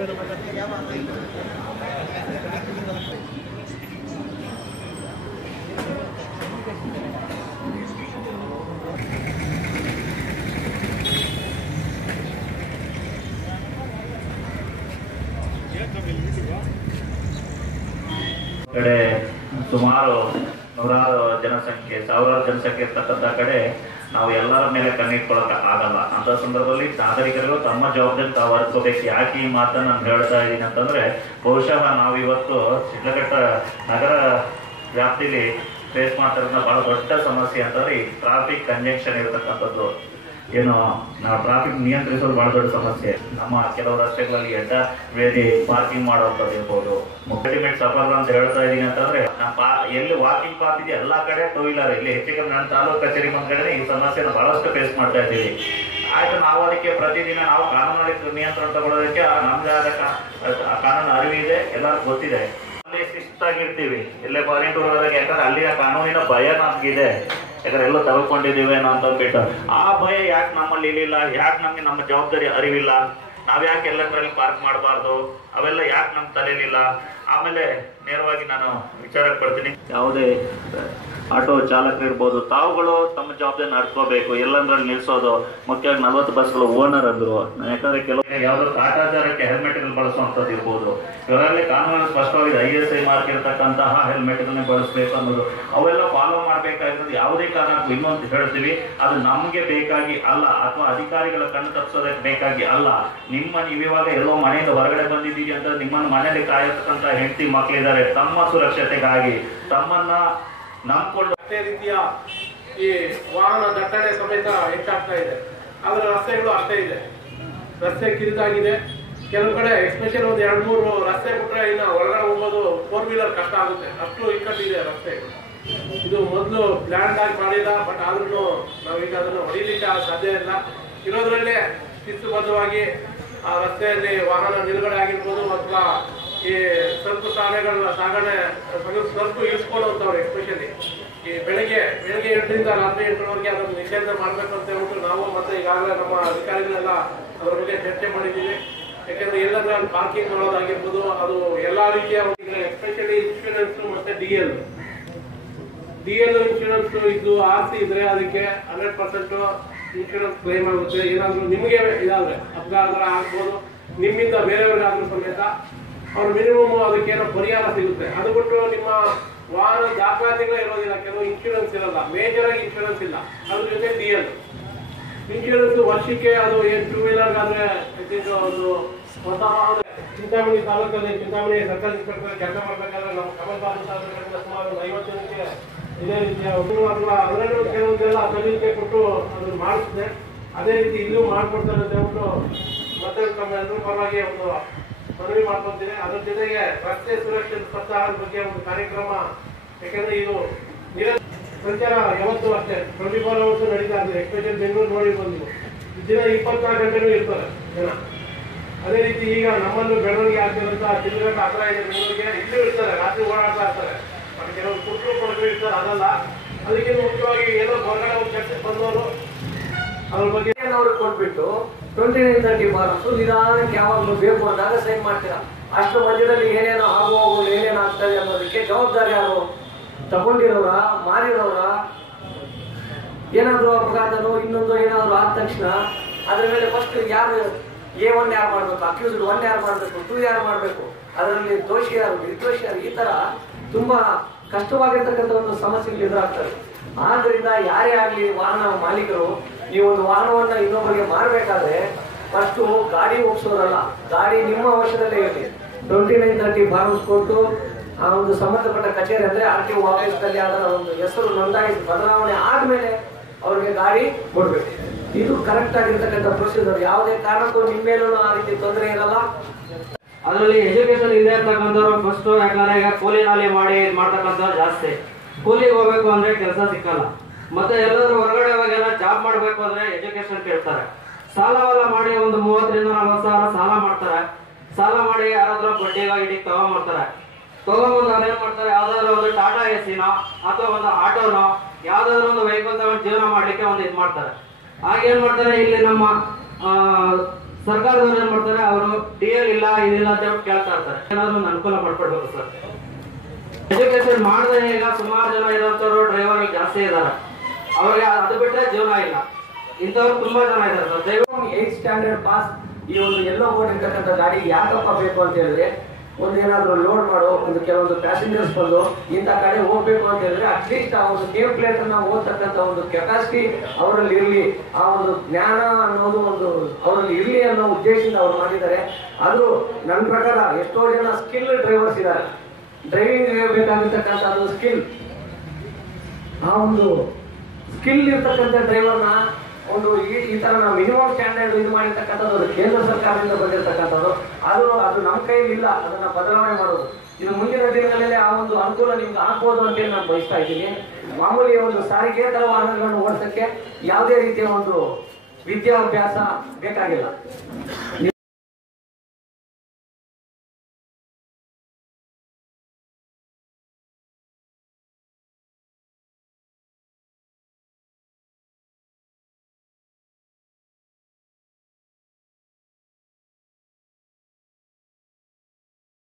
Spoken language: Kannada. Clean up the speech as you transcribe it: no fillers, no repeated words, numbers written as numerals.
ಕಡೆ ಸುಮಾರು ನೂರಾರು ಜನಸಂಖ್ಯೆ, ಸಾವಿರಾರು ಜನಸಂಖ್ಯೆ ಇರ್ತಕ್ಕಂಥ ಕಡೆ ನಾವು ಎಲ್ಲರ ಮೇಲೆ ಕಣ್ಣಿಟ್ಕೊಳ್ಳೋಕೆ ಆಗಲ್ಲ. ಅಂತ ಸಂದರ್ಭದಲ್ಲಿ ನಾಗರಿಕರು ತಮ್ಮ ಜವಾಬ್ದಾರಿ ತಾವು ಅರ್ಕೋಬೇಕು. ಯಾಕೆ ಈ ಮಾತನ್ನು ನಾನು ಹೇಳ್ತಾ ಇದ್ದೀನಿ ಅಂತಂದ್ರೆ, ಬಹುಶಃ ನಾವು ಇವತ್ತು ಶಿಡ್ಲಘಟ್ಟ ನಗರ ವ್ಯಾಪ್ತಿಲಿ ಫೇಸ್ ಮಾಡ್ತಿರೋದ್ರಿಂದ ಬಹಳ ದೊಡ್ಡ ಸಮಸ್ಯೆ ಅಂತಂದ್ರೆ ಈ ಟ್ರಾಫಿಕ್ ಕಂಜೆಕ್ಷನ್ ಇರತಕ್ಕಂಥದ್ದು. ಏನು ನಾವು ಟ್ರಾಫಿಕ್ ನಿಯಂತ್ರಿಸೋದು ಬಹಳ ದೊಡ್ಡ ಸಮಸ್ಯೆ. ನಮ್ಮ ಕೆಲವು ರಸ್ತೆಗಳಲ್ಲಿ ಎಡ್ಡ ವೇದಿ ಪಾರ್ಕಿಂಗ್ ಮಾಡುವಂಥದ್ದು ಇರ್ಬೋದು. ಅಲ್ಟಿಮೇಟ್ ಸಫರ್ ಅಂತ ಹೇಳ್ತಾ ಇದೀನಿ ಅಂತಂದ್ರೆ, ಎಲ್ಲಿ ವಾಕಿಂಗ್ ಪಾತ್ ಇದೆ ಎಲ್ಲಾ ಕಡೆ ಟೂ ವೀಲರ್. ಇಲ್ಲಿ ಹೆಚ್ಚಿಗೆ ನನ್ನ ತಾಲೂಕು ಕಚೇರಿ ಮುಂದ್ಗಡೆ ಈ ಸಮಸ್ಯೆನ ಬಹಳಷ್ಟು ಫೇಸ್ ಮಾಡ್ತಾ ಇದ್ದೀವಿ. ಆಯ್ತು, ನಾವು ಅದಕ್ಕೆ ಪ್ರತಿದಿನ ನಾವು ಕಾನೂನು ನಿಯಂತ್ರಣ ತಗೊಳ್ಳೋದಕ್ಕೆ ನಮ್ಗೆ ಆದ ಕಾನೂನು ಅರಿವಿದೆ, ಎಲ್ಲರಿಗೂ ಗೊತ್ತಿದೆ. ಅಲ್ಲಿ ಶಿಸ್ತಾಗಿರ್ತೀವಿ ಎಲ್ಲೇ ಫಾರಿನ್ ಟೂರ್ ಹೋದಾಗ. ಯಾಕಂದ್ರೆ ಅಲ್ಲಿಯ ಕಾನೂನಿನ ಭಯ ನಮ್ಗಿದೆ, ಯಾಕಂದ್ರೆ ಎಲ್ಲ ತಗೊಳ್ಕೊಂಡಿದ್ದೀವಿ ಅಂತ ಅಂದ್ಬಿಟ್ಟು. ಆ ಭಯ ಯಾಕೆ ನಮ್ಮಲ್ಲಿ ಇರಲಿಲ್ಲ? ಯಾಕೆ ನಮ್ಗೆ ನಮ್ಮ ಜವಾಬ್ದಾರಿ ಅರಿವಿಲ್ಲ? ನಾವ್ ಯಾಕೆ ಎಲ್ಲಂದ್ರಲ್ಲಿ ಪಾರ್ಕ್ ಮಾಡಬಾರ್ದು? ಅವೆಲ್ಲ ಯಾಕೆ ನಮ್ ತಲೆಯಲ್ಲಿಲ್ಲ? ಆಮೇಲೆ ನೇರವಾಗಿ ನಾನು ವಿಚಾರಕ್ಕೆ ಬರ್ತೀನಿ. ಯಾವುದೇ ಆಟೋ ಚಾಲಕರು ಇರ್ಬೋದು, ತಾವುಗಳು ತಮ್ಮ ಜವಾಬ್ದಾರಿ ನಡ್ಕೋಬೇಕು. ಎಲ್ಲಂದ್ರಲ್ಲಿ ನಿಲ್ಸೋದು, ಮುಖ್ಯವಾಗಿ 40 ಬಸ್ಗಳು ಓನರ್ ಅಂದ್ರು. ಯಾಕಂದ್ರೆ ಕೆಲವು ಯಾವ್ದು ಕಾಟಾಚಾರಕ್ಕೆ ಹೆಲ್ಮೆಟ್ಗಳು ಬಳಸುವಂಥದ್ದು ಇರ್ಬೋದು. ಇವರಲ್ಲಿ ಕಾನೂನು ಸ್ಪಷ್ಟವಾಗಿ ISI ಮಾರ್ಕ್ ಇರತಕ್ಕಂತಹ ಹೆಲ್ಮೆಟ್ಗಳನ್ನ ಬಳಸಬೇಕು ಅನ್ನೋದು, ಅವೆಲ್ಲ ಫಾಲೋ ಮಾಡ್ಬೇಕಾಗಿರೋದು. ಯಾವುದೇ ಕಾರಣಕ್ಕೂ ಇನ್ನೊಂದು ಹೇಳ್ತೀವಿ, ಅದು ನಮ್ಗೆ ಬೇಕಾಗಿ ಅಲ್ಲ, ಅಥವಾ ಅಧಿಕಾರಿಗಳ ಕಣ್ಣು ತಪ್ಪಿಸೋದಕ್ಕೆ ಬೇಕಾಗಿ ಅಲ್ಲ. ನೀವು ಇವಾಗ ಎಲ್ಲೋ ಮನೆಯಿಂದ ಹೊರಗಡೆ ಬಂದಿದ್ದೀರಿ ಅಂತ ನಿಮ್ಮನ್ನು ಮನೆಯಲ್ಲಿ ಕಾಯತಕ್ಕಂತ ಹೆಂಡತಿ ಮಕ್ಕಳಿದ್ದಾರೆ. ತಮ್ಮ ಸುರಕ್ಷತೆಗಾಗಿ ತಮ್ಮನ್ನ ನಂಬಿಕೊಂಡು ಅದೇ ರೀತಿಯ ಈ ವಾಹನ ದಟ್ಟಣೆ ಸಮೇತ ಹೆಚ್ಚಾಗ್ತಾ ಇದೆ. ಆದ್ರೆ ರಸ್ತೆಗಳು ಅಷ್ಟೇ ಇದೆ, ರಸ್ತೆ ಕಿರಿದಾಗಿದೆ. ಕೆಲವು ಕಡೆ ಎಸ್ಪೆಷಲ್ ಒಂದು 2-3 ರಸ್ತೆ ಬಿಟ್ರೆ ಇನ್ನು ಒಳಗಡೆ ಹೋಗೋದು 4 ವೀಲರ್ ಕಷ್ಟ ಆಗುತ್ತೆ, ಅಷ್ಟು ಇಕ್ಕಟ್ಟಿದೆ ರಸ್ತೆ. ಇದು ಮೊದಲು ಪ್ಲಾನ್ ಆಗಿ ಮಾಡಿಲ್ಲ, ಬಟ್ ಆದ್ರೂ ನಾವೀಗ ಅದನ್ನು ಹೊಡಿಲಿಕ್ಕೆ ಸಾಧ್ಯ ಇಲ್ಲ. ಇರೋದ್ರಲ್ಲೇ ಶಿಸ್ತುಬದ್ಧವಾಗಿ ಆ ರಸ್ತೆಯಲ್ಲಿ ವಾಹನ ನಿಲುಗಡೆ ಆಗಿರ್ಬೋದು, ಅಥವಾ ಈ ಸರಕು ಸಾಗಣೆ ಸರಕು ಇಳಿಸ್ಕೊಳ್ಳುವಂಥವ್ರು ಎಸ್ಪೆಷಲಿ ಈ ಬೆಳಗ್ಗೆ 8ರಿಂದ ರಾತ್ರಿ 8ರವರೆಗೆ ಅದನ್ನು ನಿಷೇಧ ಮಾಡಬೇಕು ಅಂತ ಹೇಳ್ಬಿಟ್ಟು ನಾವು ಮತ್ತೆ ಈಗಾಗಲೇ ನಮ್ಮ ಅಧಿಕಾರಿಗಳೆಲ್ಲ ಅದರ ಬಗ್ಗೆ ಚರ್ಚೆ ಮಾಡಿದ್ದೀವಿ. ಯಾಕೆಂದ್ರೆ ಎಲ್ಲಂದ್ರೆ ಅಲ್ಲಿ ಪಾರ್ಕಿಂಗ್ ಮಾಡೋದಾಗಿರ್ಬೋದು, ಅದು ಎಲ್ಲಾ ರೀತಿಯ ಎಸ್ಪೆಷಲಿ ಇನ್ಶೂರೆನ್ಸ್ ಮತ್ತೆ DL ಇನ್ಶೂರೆನ್ಸ್ ಇದು RC ಇದ್ರೆ ಅದಕ್ಕೆ 100% ಇನ್ಶೂರೆನ್ಸ್ ಕ್ಲೈಮ್ ಆಗುತ್ತೆ. ಏನಾದ್ರು ನಿಮಗೆ ಇದಾದ್ರೆ ಅಪಘಾತ ಆಗ್ಬೋದು, ನಿಮ್ಮಿಂದ ಬೇರೆಯವ್ರಿಗಾದ್ರೂ ಸಮೇತ ಅವ್ರು ಮಿನಿಮಮ್ ಅದಕ್ಕೇನೋ ಪರಿಹಾರ ಸಿಗುತ್ತೆ. ಅದು ಬಿಟ್ಟು ನಿಮ್ಮ ವಾಹನ ದಾಖಲಾತಿಗಳೇ ಇರೋದಿಲ್ಲ, ಕೆಲವು ಇನ್ಶೂರೆನ್ಸ್ ಇರಲ್ಲ, ಮೇಜರ್ ಆಗಿ ಇನ್ಶೂರೆನ್ಸ್ ಇಲ್ಲ. ಅದ್ರ ಜೊತೆ DL ಇನ್ಶೂರೆನ್ಸ್ ವರ್ಷಕ್ಕೆ ಅದು ಏನು 2 ವೀಲರ್ಗಾದ್ರೆ ಒಂದು ಹೊಸ ಚಿಂತಾಮಣಿ ತಾಲೂಕಲ್ಲಿ ಚಿಂತಾಮಣಿ ಸರ್ಕಲ್ ಇನ್ಸ್ಪೆಕ್ಟರ್ ಕೆಲಸ ಮಾಡ್ಬೇಕಾದ್ರೆ ನಮ್ಮ ಕಮಲ್ ಬಾಬು ಸಾಹೇಬರಿಂದ ಸುಮಾರು 50 ಜನಕ್ಕೆ ಇದೇ ರೀತಿಯ ಅಥವಾ ಅದರಲ್ಲೂ ಕೆಲವೊಂದೆಲ್ಲ ಸಲ್ಲಿಕೆ ಕೊಟ್ಟು ಅದನ್ನು ಮಾಡಿಸಿದೆ. ಅದೇ ರೀತಿ ಇಲ್ಲೂ ಮಾಡ್ಕೊಡ್ತಾರೆ ಅಂತ ಹೇಳ್ಬಿಟ್ಟು ಮತ್ತೆ ತಮ್ಮ ಎಲ್ಲರೂ ಪರವಾಗಿ ಒಂದು ಮನವಿ ಮಾಡ್ಕೊತೀನಿ. ಅದ್ರ ಜೊತೆಗೆ ರಸ್ತೆ ಸುರಕ್ಷತೆ ಸಪ್ತಾಹದ ಬಗ್ಗೆ ಒಂದು ಕಾರ್ಯಕ್ರಮ, ಯಾಕಂದ್ರೆ ಇದು ಸಂಚಾರ ಯಾವತ್ತೂ ಅಷ್ಟೇ 24 hours ನಡೀತಾ ಇದೆ. ಎಸ್ಪೆಷಲ್ ಬೆಂಗಳೂರು ನೋಡಿ ಬಂದು ದಿನ 24 ಗಂಟೆನೂ ಇರ್ತಾರೆ ಜನ. ಅದೇ ರೀತಿ ಈಗ ನಮ್ಮನ್ನು ಬೆಳವಣಿಗೆ ಆಗ್ತಿರೋಂಥ ಚಿತ್ರಘಟ್ಟ ಹತ್ರ ಇದೆ ಬೆಂಗಳೂರಿಗೆ, ಇಲ್ಲೂ ಇರ್ತಾರೆ, ರಾತ್ರಿ ಓಡಾಡ್ತಾ ಇರ್ತಾರೆ. ಬಟ್ ಕೆಲವರು ಕೊಟ್ಟರು ಇರ್ತಾರೆ, ಅದಲ್ಲ. ಅದಕ್ಕಿಂತ ಮುಖ್ಯವಾಗಿ ಏನೋ ಹೊರಗಡೆ ಒಂದು ಕೆಲಸಕ್ಕೆ ಬಂದವರು ಅದ್ರ ಬಗ್ಗೆ ಅವ್ರಿಗೆ ಕೊಟ್ಬಿಟ್ಟು 29-30 ಬಾರಸು ನಿಧಾನಕ್ಕೆ ಯಾವಾಗಲೂ ಬೇಕು ಅಂದಾಗ ಸೈನ್ ಮಾಡ್ತೀರಾ. ಅಷ್ಟು ಮಧ್ಯದಲ್ಲಿ ಏನೇನೋ ಆಗುವ ಏನೇನು ಆಗ್ತದೆ ಅನ್ನೋದಕ್ಕೆ ಜವಾಬ್ದಾರಿ ಯಾರು? ತಗೊಂಡಿರೋರ, ಮಾರಿರೋರ? ಏನಾದ್ರು ಅಪಘಾತನೋ ಇನ್ನೊಂದು ಏನಾದ್ರು ಆದ ತಕ್ಷಣ ಅದ್ರ ಮೇಲೆ ಫಸ್ಟ್ ಯಾರು A1 ಯಾರು ಮಾಡ್ಬೇಕು, ಅಕ್ಯೂಸ್ಡ್ 1 ಯಾರು ಮಾಡ್ಬೇಕು, 2 ಯಾರು ಮಾಡ್ಬೇಕು, ಅದರಲ್ಲಿ ದೋಷಿ ಯಾರು, ನಿರ್ದೋಷಿ ಯಾರು? ಈ ತರ ತುಂಬಾ ಕಷ್ಟವಾಗಿರ್ತಕ್ಕಂಥ ಒಂದು ಸಮಸ್ಯೆಗಳು ಎದುರಾಗ್ತವೆ. ಆದ್ರಿಂದ ಯಾರೇ ಆಗ್ಲಿ ವಾಹನ ಮಾಲೀಕರು, ಈ ಒಂದು ವಾಹನವನ್ನ ಇನ್ನೊಬ್ಬರಿಗೆ ಮಾರಬೇಕಾದ್ರೆ ಫಸ್ಟ್ ಗಾಡಿ ಹೋಗ್ಸೋದಲ್ಲ, ಗಾಡಿ ನಿಮ್ಮ ವಶದಲ್ಲೇ ಇರಲಿ. 29-30 ಫಾರ್ಮ್ಸ್ ಕೊಟ್ಟು ಆ ಒಂದು ಸಂಬಂಧಪಟ್ಟ ಕಚೇರಿ ಅಂದ್ರೆ RTO ಆಫೀಸ್ನಲ್ಲಿ ಅದರ ಒಂದು ಹೆಸರು ನೋಂದಾಯಿಸಿ ಬದಲಾವಣೆ ಆದ್ಮೇಲೆ ಅವ್ರಿಗೆ ಗಾಡಿ ಕೊಡ್ಬೇಕು. ಇದು ಕರೆಕ್ಟ್ ಆಗಿರ್ತಕ್ಕಂಥ ಪ್ರೊಸೀಜರ್. ಯಾವುದೇ ಕಾರಣಕ್ಕೂ ನಿಮ್ಮ ಮೇಲೂ ಆ ರೀತಿ ತೊಂದರೆ ಇರಲ್ಲ. ಅದರಲ್ಲಿ ಎಜುಕೇಶನ್ ಇದೆ ಅಂತಕ್ಕಂಥವ್ರು ಫಸ್ಟ್, ಯಾಕಂದ್ರೆ ಈಗ ಕೂಲಿ ನಾಲಿ ಮಾಡ್ತಕ್ಕಂಥವ್ರು ಜಾಸ್ತಿ. ಕೂಲಿಗೆ ಹೋಗ್ಬೇಕು ಅಂದ್ರೆ ಕೆಲಸ ಸಿಕ್ಕಲ್ಲ. ಮತ್ತೆ ಎಲ್ಲರೂ ಹೊರಗಡೆ ಹೋಗಿ ಜಾಬ್ ಮಾಡ್ಬೇಕು ಅಂದ್ರೆ ಎಜುಕೇಶನ್ ಕೇಳ್ತಾರೆ. ಸಾಲವೆಲ್ಲ ಮಾಡಿ ಒಂದು 30-40 ಸಾವಿರ ಸಾಲ ಮಾಡ್ತಾರೆ. ಸಾಲ ಮಾಡಿ ಯಾರಾದ್ರೂ ಬಡ್ಡಿಗಾಗಿ ತಗೊಂಡ್ಬರ್ತಾರೆ. ತಗೊಂಡ್ಬಂದು ಅವ್ರು ಏನ್ ಮಾಡ್ತಾರೆ, ಯಾವ್ದಾದ್ರು ಒಂದು ಟಾಟಾ ಎಸಿನೋ ಅಥವಾ ಒಂದು ಆಟೋನೋ ಯಾವ್ದಾದ್ರು ಒಂದು ವೆಹಿಕಲ್ ತಗೊಂಡು ಜೀವನ ಮಾಡ್ಲಿಕ್ಕೆ ಒಂದು ಇದು ಮಾಡ್ತಾರೆ. ಹಾಗೇನ್ ಮಾಡ್ತಾರೆ, ಇಲ್ಲಿ ನಮ್ಮ ಸರ್ಕಾರದವ್ರು ಏನ್ ಮಾಡ್ತಾರೆ, ಅವರು DL ಇಲ್ಲ ಇದಿಲ್ಲ ಅಂತ ಕೇಳ್ತಾ ಇರ್ತಾರೆ. ಏನಾದ್ರು ಒಂದು ಅನುಕೂಲ ಮಾಡ್ಕೊಡ್ಬೇಕು ಸರ್. ಎಜುಕೇಶನ್ ಮಾಡದೆ ಈಗ ಸುಮಾರು ಜನ ಇರೋಂಥವ್ರು ಡ್ರೈವರ್ ಜಾಸ್ತಿ ಇದ್ದಾರೆ, ಅವ್ರಿಗೆ ಅದು ಬಿಟ್ಟರೆ ಜೀವನ ಇಲ್ಲ. ಇಂಥವ್ರು ತುಂಬಾ ಜನ ಇದ್ದಾರೆ ಸರ್. ದಯವಿಟ್ಟು 8th ಸ್ಟ್ಯಾಂಡರ್ಡ್ ಪಾಸ್ ಈ ಒಂದು ಎಲ್ಲೋ ಬೋರ್ಡ್ ಇರ್ತಕ್ಕಂಥ ಗಾಡಿ ಯಾಕಪ್ಪ ಬೇಕು ಅಂತ ಹೇಳಿದ್ರೆ, ಒಂದು ಏನಾದ್ರು ಲೋಡ್ ಮಾಡೋ ಒಂದು ಕೆಲವೊಂದು ಪ್ಯಾಸೆಂಜರ್ಸ್ ಬಂದು ಇಂಥ ಕಡೆ ಹೋಗ್ಬೇಕು ಅಂತ ಹೇಳಿದ್ರೆ ಅಟ್ಲೀಸ್ಟ್ ಆ ಒಂದು ನೇಮ್ ಪ್ಲೇಟ್ ಅನ್ನ ಓದ್ತಕ್ಕಂಥ ಒಂದು ಕೆಪಾಸಿಟಿ ಅವರಲ್ಲಿ ಇರಲಿ, ಆ ಒಂದು ಜ್ಞಾನ ಅನ್ನೋದು ಒಂದು ಅವರಲ್ಲಿ ಇರಲಿ ಅನ್ನೋ ಉದ್ದೇಶದಿಂದ ಅವ್ರು ಮಾಡಿದ್ದಾರೆ. ಅದು ನನ್ನ ಪ್ರಕಾರ ಎಷ್ಟೋ ಜನ ಸ್ಕಿಲ್ ಡ್ರೈವರ್ಸ್ ಇದ್ದಾರೆ. ಡ್ರೈವಿಂಗ್ ಬೇಕಾಗಿರ್ತಕ್ಕಂಥದ್ದು ಸ್ಕಿಲ್, ಆ ಒಂದು ಸ್ಕಿಲ್ ಇರ್ತಕ್ಕಂಥ ಡ್ರೈವರ್ನ ಒಂದು ಈ ತರ ನಾವು ಮಿನಿಮಮ್ ಸ್ಟ್ಯಾಂಡರ್ಡ್ ಇದು ಮಾಡಿರ್ತಕ್ಕಂಥದ್ದು ಅದು ಕೇಂದ್ರ ಸರ್ಕಾರದಿಂದ ಬಂದಿರತಕ್ಕಂಥದ್ದು. ಅದು ನಮ್ಮ ಕೈಯಲ್ಲಿ ಇಲ್ಲ, ಅದನ್ನ ಬದಲಾವಣೆ ಮಾಡೋದು. ಇದು ಮುಂದಿನ ದಿನಗಳಲ್ಲಿ ಆ ಒಂದು ಅನುಕೂಲ ನಿಮ್ಗೆ ಆಗ್ಬೋದು ಅಂತೇಳಿ ನಾನು ಬಯಸ್ತಾ ಇದ್ದೀನಿ. ಮಾಮೂಲಿ ಒಂದು ಸಾರಿಗೆ ತರ ವಾಹನಗಳನ್ನು ಓಡಿಸಕ್ಕೆ ಯಾವುದೇ ರೀತಿಯ ಒಂದು ವಿದ್ಯಾಭ್ಯಾಸ ಬೇಕಾಗಿಲ್ಲ.